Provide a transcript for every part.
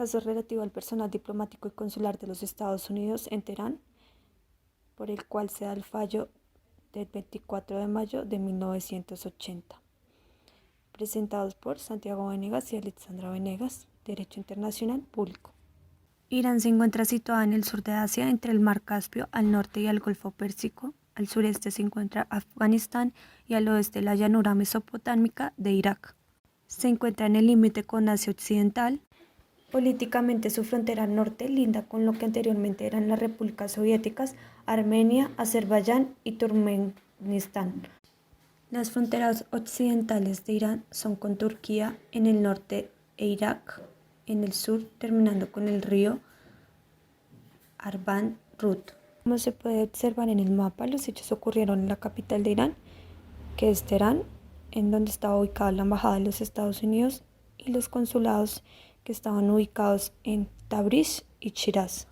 Caso relativo al personal diplomático y consular de los Estados Unidos en Teherán, por el cual se da el fallo del 24 de mayo de 1980. Presentados por Santiago Venegas y Alexandra Venegas, Derecho Internacional Público. Irán se encuentra situada en el sur de Asia, entre el Mar Caspio al norte y el Golfo Pérsico. Al sureste se encuentra Afganistán y al oeste la llanura mesopotámica de Irak. Se encuentra en el límite con Asia Occidental. Políticamente su frontera norte linda con lo que anteriormente eran las repúblicas soviéticas, Armenia, Azerbaiyán y Turkmenistán. Las fronteras occidentales de Irán son con Turquía en el norte e Irak en el sur, terminando con el río Arban Rut. Como se puede observar en el mapa, los hechos ocurrieron en la capital de Irán, que es Teherán, en donde estaba ubicada la embajada de los Estados Unidos y los consulados que estaban ubicados en Tabriz y Shiraz.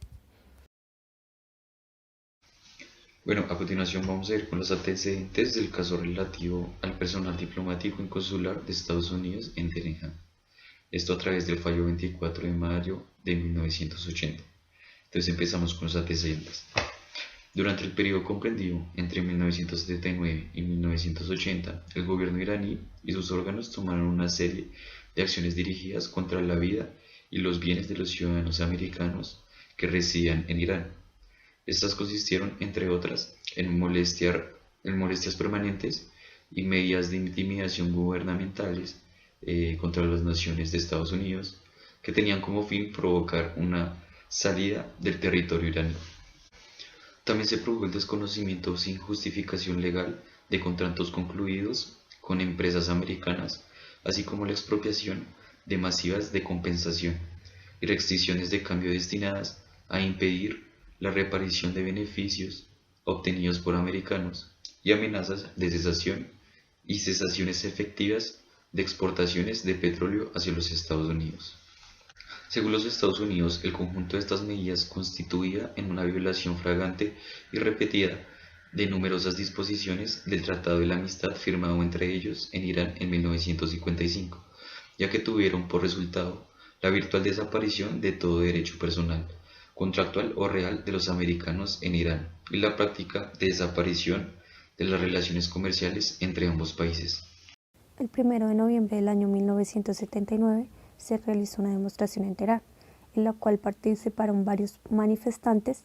Bueno, a continuación vamos a ir con los antecedentes del caso relativo al personal diplomático y consular de Estados Unidos en Teherán. Esto a través del fallo 24 de mayo de 1980. Entonces empezamos con los antecedentes. Durante el periodo comprendido entre 1979 y 1980, el gobierno iraní y sus órganos tomaron una serie de acciones dirigidas contra la vida y los bienes de los ciudadanos americanos que residían en Irán. Estas consistieron, entre otras, en molestias permanentes y medidas de intimidación gubernamentales contra las naciones de Estados Unidos, que tenían como fin provocar una salida del territorio iraní. También se produjo el desconocimiento sin justificación legal de contratos concluidos con empresas americanas, así como la expropiación de masivas de compensación y restricciones de cambio destinadas a impedir la reparación de beneficios obtenidos por americanos y amenazas de cesación y cesaciones efectivas de exportaciones de petróleo hacia los Estados Unidos. Según los Estados Unidos, el conjunto de estas medidas constituía en una violación flagrante y repetida de numerosas disposiciones del Tratado de la Amistad firmado entre ellos en Irán en 1955, ya que tuvieron por resultado la virtual desaparición de todo derecho personal, contractual o real de los americanos en Irán y la práctica de desaparición de las relaciones comerciales entre ambos países. El 1 de noviembre del año 1979 se realizó una demostración en Teherán, en la cual participaron varios manifestantes,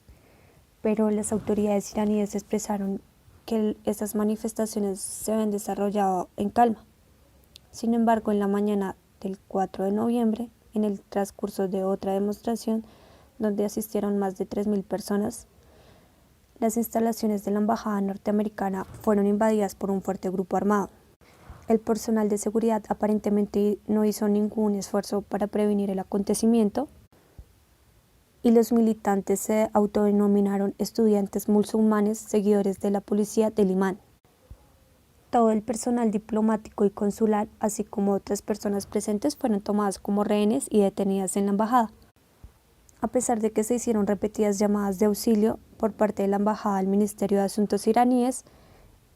pero las autoridades iraníes expresaron que estas manifestaciones se habían desarrollado en calma. Sin embargo, en la mañana del 4 de noviembre, en el transcurso de otra demostración, donde asistieron más de 3.000 personas, las instalaciones de la embajada norteamericana fueron invadidas por un fuerte grupo armado. El personal de seguridad aparentemente no hizo ningún esfuerzo para prevenir el acontecimiento y los militantes se autodenominaron estudiantes musulmanes seguidores de la policía del imán. Todo el personal diplomático y consular, así como otras personas presentes, fueron tomadas como rehenes y detenidas en la embajada. A pesar de que se hicieron repetidas llamadas de auxilio por parte de la embajada al Ministerio de Asuntos iraníes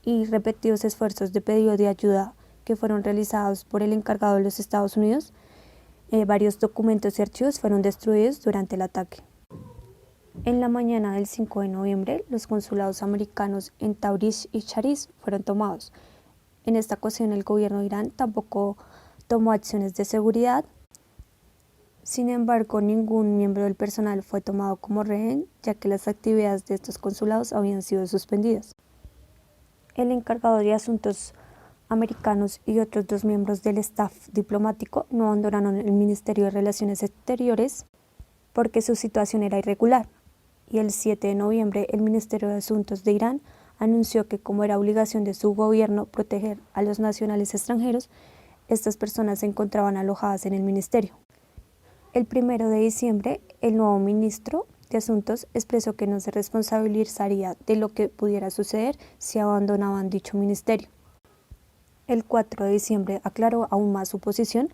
y repetidos esfuerzos de pedido de ayuda que fueron realizados por el encargado de los Estados Unidos, varios documentos y archivos fueron destruidos durante el ataque. En la mañana del 5 de noviembre, los consulados americanos en Tabriz y Shiraz fueron tomados. En esta ocasión, el gobierno de Irán tampoco tomó acciones de seguridad. Sin embargo, ningún miembro del personal fue tomado como rehén, ya que las actividades de estos consulados habían sido suspendidas. El encargado de asuntos americanos y otros 2 miembros del staff diplomático no abandonaron el Ministerio de Relaciones Exteriores porque su situación era irregular, y el 7 de noviembre el Ministerio de Asuntos de Irán anunció que, como era obligación de su gobierno proteger a los nacionales extranjeros, estas personas se encontraban alojadas en el ministerio. El 1 de diciembre, el nuevo ministro de Asuntos expresó que no se responsabilizaría de lo que pudiera suceder si abandonaban dicho ministerio. El 4 de diciembre aclaró aún más su posición,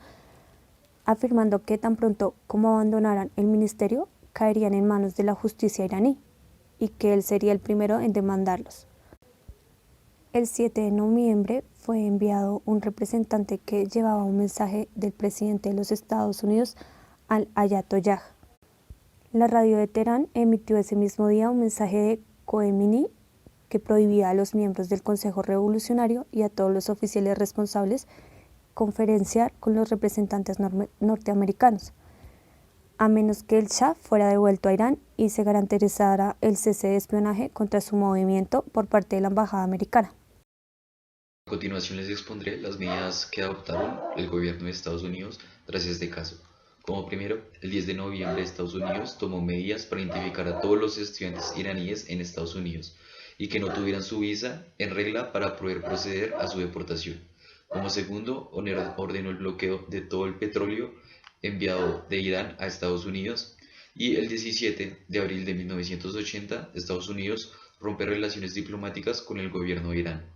afirmando que tan pronto como abandonaran el ministerio, caerían en manos de la justicia iraní y que él sería el primero en demandarlos. El 7 de noviembre fue enviado un representante que llevaba un mensaje del presidente de los Estados Unidos al Ayatollah. La radio de Teherán emitió ese mismo día un mensaje de Khomeini que prohibía a los miembros del Consejo Revolucionario y a todos los oficiales responsables conferenciar con los representantes norteamericanos, a menos que el Shah fuera devuelto a Irán y se garantizara el cese de espionaje contra su movimiento por parte de la embajada americana. A continuación les expondré las medidas que adoptaron el gobierno de Estados Unidos tras este caso. Como primero, el 10 de noviembre Estados Unidos tomó medidas para identificar a todos los estudiantes iraníes en Estados Unidos y que no tuvieran su visa en regla para poder proceder a su deportación. Como segundo, ordenó el bloqueo de todo el petróleo enviado de Irán a Estados Unidos, y el 17 de abril de 1980 Estados Unidos rompe relaciones diplomáticas con el gobierno de Irán.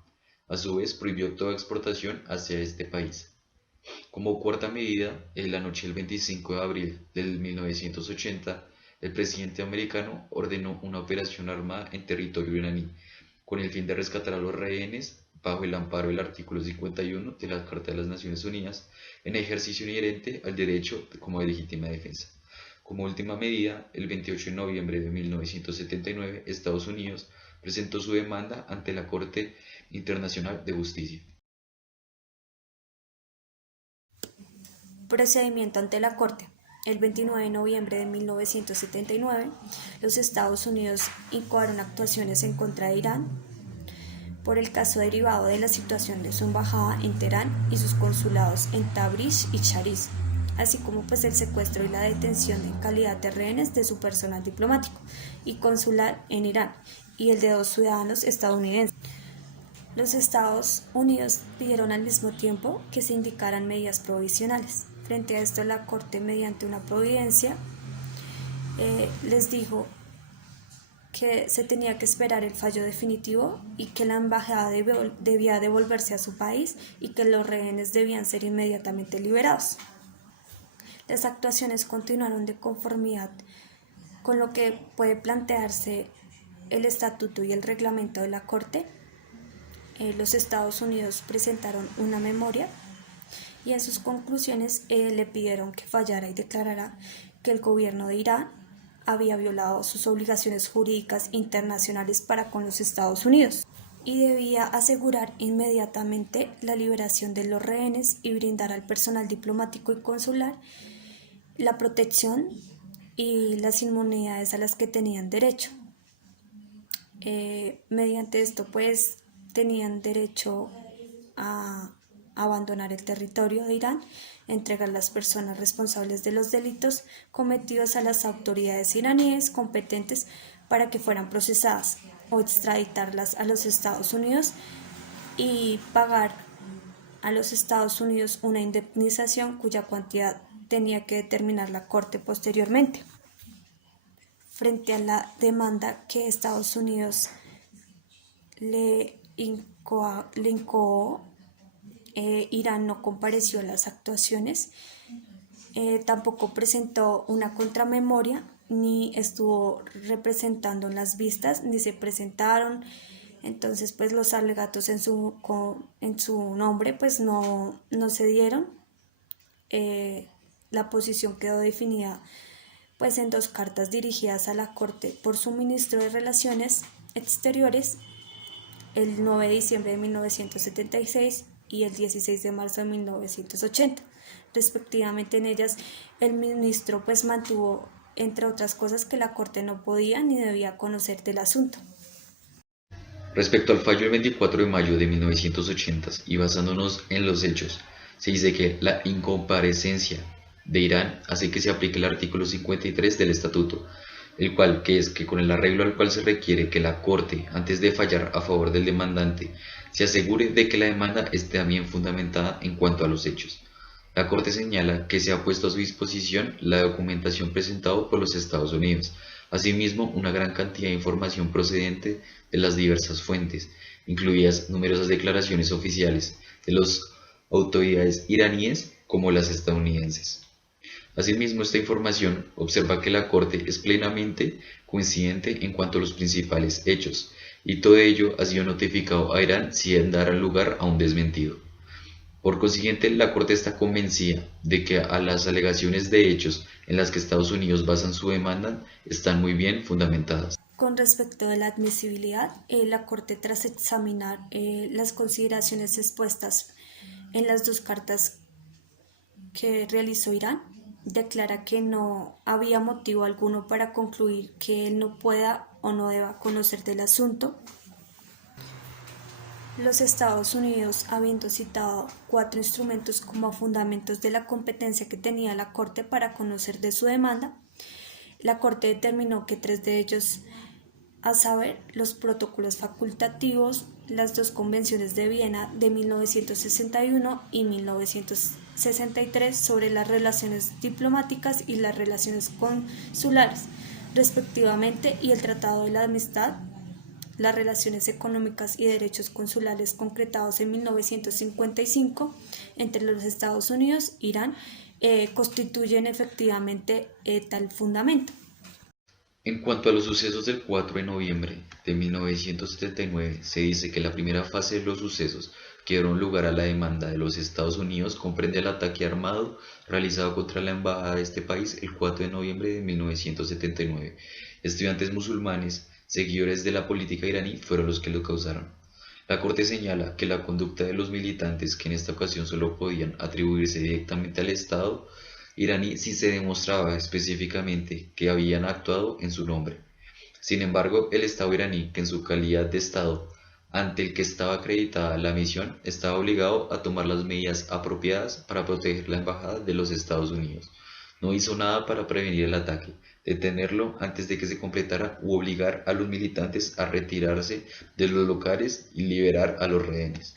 A su vez prohibió toda exportación hacia este país. Como cuarta medida, en la noche del 25 de abril de 1980, el presidente americano ordenó una operación armada en territorio iraní, con el fin de rescatar a los rehenes bajo el amparo del artículo 51 de la Carta de las Naciones Unidas, en ejercicio inherente al derecho como de legítima defensa. Como última medida, el 28 de noviembre de 1979, Estados Unidos presentó su demanda ante la Corte Internacional de Justicia. Procedimiento ante la Corte. El 29 de noviembre de 1979, los Estados Unidos incoaron actuaciones en contra de Irán por el caso derivado de la situación de su embajada en Teherán y sus consulados en Tabriz y Chariz, así como el secuestro y la detención en calidad de rehenes de su personal diplomático y consular en Irán y el de 2 ciudadanos estadounidenses. Los Estados Unidos pidieron al mismo tiempo que se indicaran medidas provisionales. Frente a esto, la Corte, mediante una providencia, les dijo que se tenía que esperar el fallo definitivo y que la embajada debía devolverse a su país y que los rehenes debían ser inmediatamente liberados. Las actuaciones continuaron de conformidad con lo que puede plantearse el estatuto y el reglamento de la Corte. Los Estados Unidos presentaron una memoria y en sus conclusiones le pidieron que fallara y declarara que el gobierno de Irán había violado sus obligaciones jurídicas internacionales para con los Estados Unidos y debía asegurar inmediatamente la liberación de los rehenes y brindar al personal diplomático y consular la protección y las inmunidades a las que tenían derecho. Mediante esto, tenían derecho a abandonar el territorio de Irán, entregar las personas responsables de los delitos cometidos a las autoridades iraníes competentes para que fueran procesadas o extraditarlas a los Estados Unidos y pagar a los Estados Unidos una indemnización cuya cuantía tenía que determinar la Corte posteriormente. Frente a la demanda que Estados Unidos le incoó, Irán no compareció a las actuaciones, tampoco presentó una contramemoria, ni estuvo representando en las vistas, ni se presentaron. Entonces, los alegatos en su nombre, no se dieron. La posición quedó definida, en 2 cartas dirigidas a la Corte por su ministro de Relaciones Exteriores, el 9 de diciembre de 1976 y el 16 de marzo de 1980. Respectivamente, en ellas, el ministro mantuvo, entre otras cosas, que la Corte no podía ni debía conocer del asunto. Respecto al fallo del 24 de mayo de 1980 y basándonos en los hechos, se dice que la incomparecencia de Irán hace que se aplique el artículo 53 del Estatuto, el cual es que con el arreglo al cual se requiere que la Corte, antes de fallar a favor del demandante, se asegure de que la demanda esté bien fundamentada en cuanto a los hechos. La Corte señala que se ha puesto a su disposición la documentación presentada por los Estados Unidos, asimismo una gran cantidad de información procedente de las diversas fuentes, incluidas numerosas declaraciones oficiales de las autoridades iraníes como las estadounidenses. Asimismo, esta información observa que la Corte es plenamente coincidente en cuanto a los principales hechos, y todo ello ha sido notificado a Irán sin dar lugar a un desmentido. Por consiguiente, la Corte está convencida de que a las alegaciones de hechos en las que Estados Unidos basan su demanda están muy bien fundamentadas. Con respecto de la admisibilidad, la Corte, tras examinar las consideraciones expuestas en las dos cartas que realizó Irán, declara que no había motivo alguno para concluir que él no pueda o no deba conocer del asunto. Los Estados Unidos, habiendo citado 4 instrumentos como fundamentos de la competencia que tenía la Corte para conocer de su demanda, la Corte determinó que 3 de ellos, a saber, los protocolos facultativos, las 2 convenciones de Viena de 1961 y 1963 sobre las relaciones diplomáticas y las relaciones consulares, respectivamente, y el Tratado de la Amistad, las relaciones económicas y derechos consulares concretados en 1955 entre los Estados Unidos e Irán, constituyen efectivamente tal fundamento. En cuanto a los sucesos del 4 de noviembre de 1979, se dice que la primera fase de los sucesos que dieron lugar a la demanda de los Estados Unidos comprende el ataque armado realizado contra la embajada de este país el 4 de noviembre de 1979. Estudiantes musulmanes, seguidores de la política iraní, fueron los que lo causaron. La Corte señala que la conducta de los militantes, que en esta ocasión solo podían atribuirse directamente al Estado iraní, si se demostraba específicamente que habían actuado en su nombre. Sin embargo, el Estado iraní, que en su calidad de Estado ante el que estaba acreditada la misión, estaba obligado a tomar las medidas apropiadas para proteger la embajada de los Estados Unidos. No hizo nada para prevenir el ataque, detenerlo antes de que se completara u obligar a los militantes a retirarse de los locales y liberar a los rehenes.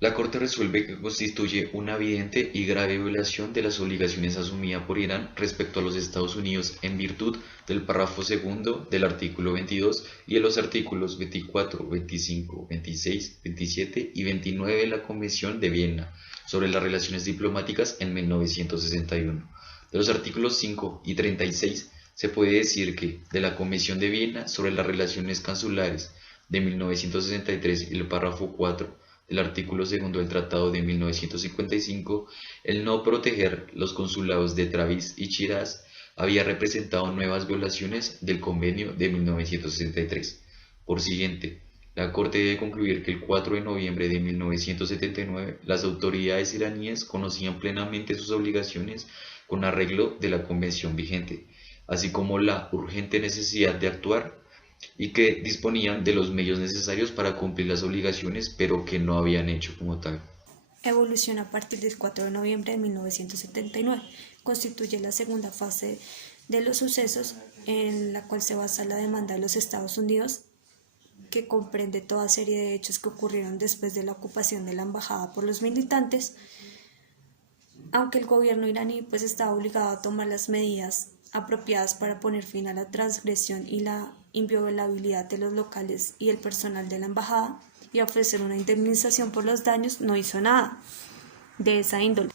La Corte resuelve que constituye una evidente y grave violación de las obligaciones asumidas por Irán respecto a los Estados Unidos en virtud del párrafo segundo del artículo 22 y de los artículos 24, 25, 26, 27 y 29 de la Convención de Viena sobre las relaciones diplomáticas en 1961. De los artículos 5 y 36 se puede decir que de la Convención de Viena sobre las relaciones consulares de 1963 y el párrafo 4 del artículo segundo del Tratado de 1955, el no proteger los consulados de Tabriz y Shiraz había representado nuevas violaciones del convenio de 1963. Por siguiente, la Corte debe concluir que el 4 de noviembre de 1979 las autoridades iraníes conocían plenamente sus obligaciones con arreglo de la convención vigente, así como la urgente necesidad de actuar y que disponían de los medios necesarios para cumplir las obligaciones, pero que no habían hecho como tal. Evolución a partir del 4 de noviembre de 1979. Constituye la segunda fase de los sucesos en la cual se basa la demanda de los Estados Unidos, que comprende toda serie de hechos que ocurrieron después de la ocupación de la embajada por los militantes, aunque el gobierno iraní estaba obligado a tomar las medidas apropiadas para poner fin a la transgresión y la inviolabilidad de los locales y el personal de la embajada y a ofrecer una indemnización por los daños, no hizo nada de esa índole.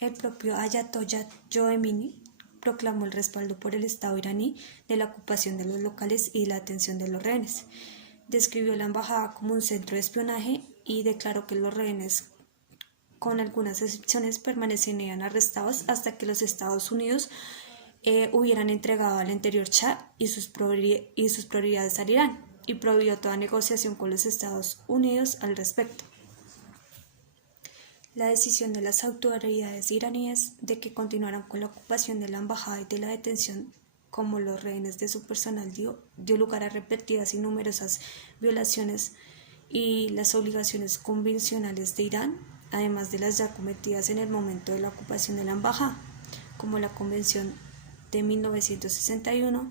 El propio Ayatollah Khomeini proclamó el respaldo por el Estado iraní de la ocupación de los locales y la atención de los rehenes. Describió la embajada como un centro de espionaje y declaró que los rehenes, con algunas excepciones, permanecerían arrestados hasta que los Estados Unidos hubieran entregado al anterior Shah y sus prioridades al Irán, y prohibió toda negociación con los Estados Unidos al respecto. La decisión de las autoridades iraníes de que continuaran con la ocupación de la embajada y de la detención como los rehenes de su personal dio lugar a repetidas y numerosas violaciones y las obligaciones convencionales de Irán, además de las ya cometidas en el momento de la ocupación de la embajada, como la Convención de 1961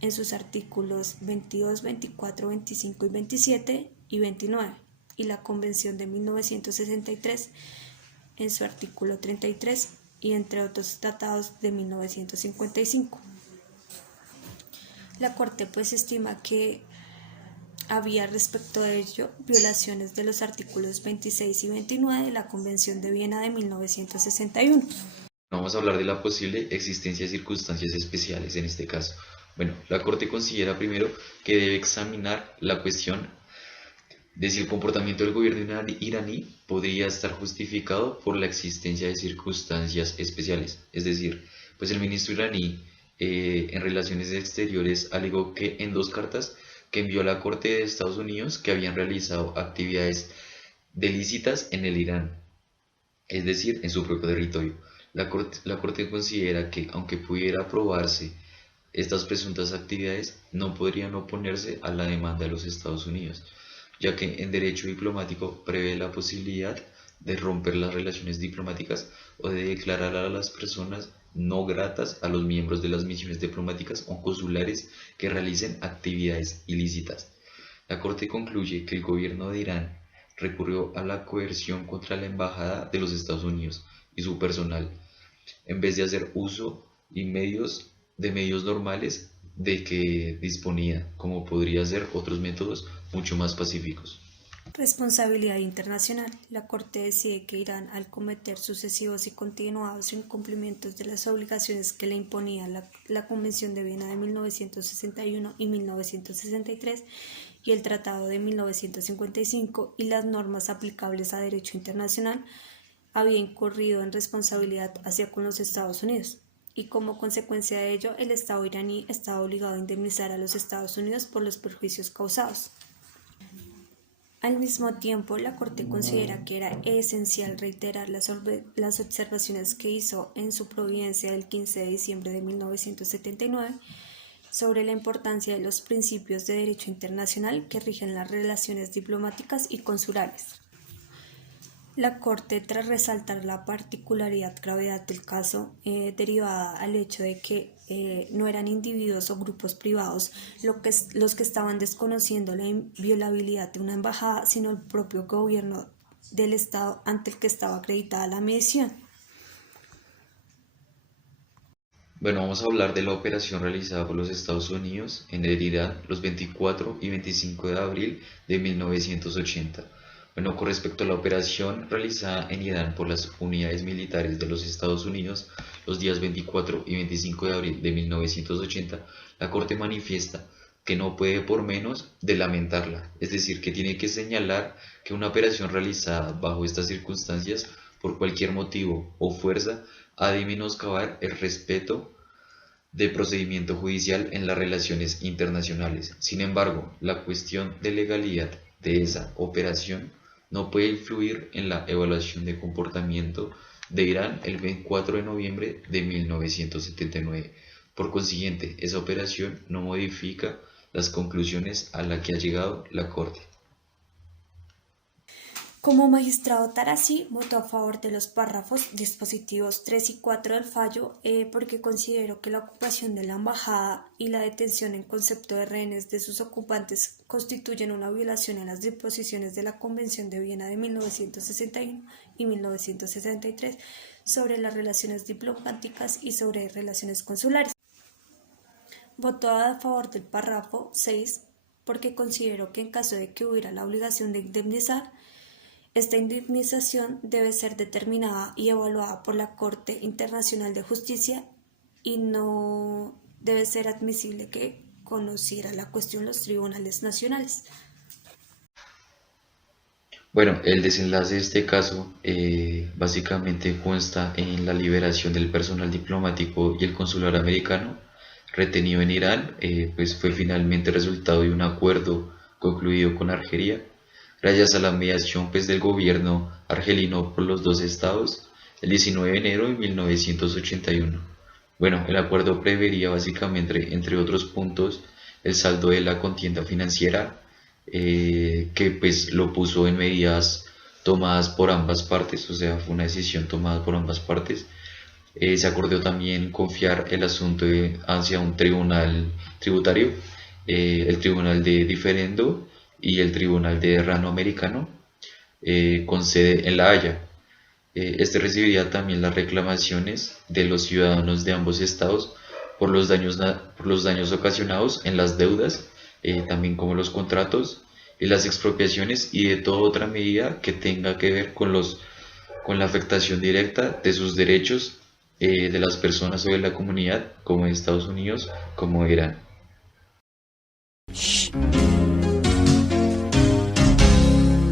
en sus artículos 22, 24, 25 y 27 y 29, y la Convención de 1963 en su artículo 33 y entre otros tratados de 1955. La Corte estima que había respecto de ello violaciones de los artículos 26 y 29 de la Convención de Viena de 1961. Vamos a hablar de la posible existencia de circunstancias especiales en este caso. Bueno, la Corte considera primero que debe examinar la cuestión de si el comportamiento del gobierno iraní podría estar justificado por la existencia de circunstancias especiales. Es decir, pues el ministro iraní en Relaciones Exteriores alegó que en dos cartas que envió a la Corte de Estados Unidos que habían realizado actividades ilícitas en el Irán, es decir, en su propio territorio. La corte considera que, aunque pudiera probarse estas presuntas actividades, no podrían oponerse a la demanda de los Estados Unidos, ya que en derecho diplomático prevé la posibilidad de romper las relaciones diplomáticas o de declarar a las personas no gratas a los miembros de las misiones diplomáticas o consulares que realicen actividades ilícitas. La Corte concluye que el gobierno de Irán recurrió a la coerción contra la embajada de los Estados Unidos y su personal, en vez de hacer uso de medios normales de que disponía, como podría ser otros métodos mucho más pacíficos. Responsabilidad internacional. La Corte decide que Irán, al cometer sucesivos y continuados incumplimientos de las obligaciones que le imponía la Convención de Viena de 1961 y 1963 y el Tratado de 1955 y las normas aplicables a derecho internacional, había incurrido en responsabilidad hacia con los Estados Unidos, y como consecuencia de ello, el Estado iraní estaba obligado a indemnizar a los Estados Unidos por los perjuicios causados. Al mismo tiempo, la Corte considera que era esencial reiterar las observaciones que hizo en su providencia del 15 de diciembre de 1979 sobre la importancia de los principios de derecho internacional que rigen las relaciones diplomáticas y consulares. La Corte, tras resaltar la particularidad gravedad del caso, derivada al hecho de que no eran individuos o grupos privados los que estaban desconociendo la inviolabilidad de una embajada, sino el propio gobierno del Estado ante el que estaba acreditada la misión. Bueno, vamos a hablar de la operación realizada por los Estados Unidos en el Irán los 24 y 25 de abril de 1980. Bueno, con respecto a la operación realizada en Irán por las unidades militares de los Estados Unidos los días 24 y 25 de abril de 1980, la Corte manifiesta que no puede por menos de lamentarla, es decir, que tiene que señalar que una operación realizada bajo estas circunstancias por cualquier motivo o fuerza ha de menoscabar el respeto de procedimiento judicial en las relaciones internacionales. Sin embargo, la cuestión de legalidad de esa operación no puede influir en la evaluación de comportamiento de Irán el 24 de noviembre de 1979. Por consiguiente, esa operación no modifica las conclusiones a las que ha llegado la Corte. Como magistrado Tarasi votó a favor de los párrafos dispositivos 3 y 4 del fallo porque consideró que la ocupación de la embajada y la detención en concepto de rehenes de sus ocupantes constituyen una violación a las disposiciones de la Convención de Viena de 1961 y 1963 sobre las relaciones diplomáticas y sobre relaciones consulares. Votó a favor del párrafo 6 porque consideró que en caso de que hubiera la obligación de indemnizar, esta indemnización debe ser determinada y evaluada por la Corte Internacional de Justicia y no debe ser admisible que conociera la cuestión los tribunales nacionales. Bueno, el desenlace de este caso básicamente consta en la liberación del personal diplomático y el consular americano retenido en Irán, pues fue finalmente resultado de un acuerdo concluido con Argelia, gracias a la mediación pues, del gobierno argelino por los dos estados, el 19 de enero de 1981. Bueno, el acuerdo prevería básicamente, entre otros puntos, el saldo de la contienda financiera, que pues lo puso en medidas tomadas por ambas partes, o sea, fue una decisión tomada por ambas partes. Se acordó también confiar el asunto hacia un tribunal tributario, el Tribunal de Diferendo y el Tribunal de Derramo Americano, con sede en La Haya. Este recibiría también las reclamaciones de los ciudadanos de ambos estados por los daños ocasionados en las deudas, también como los contratos y las expropiaciones y de toda otra medida que tenga que ver con la afectación directa de sus derechos de las personas o de la comunidad, como de Estados Unidos, como Irán.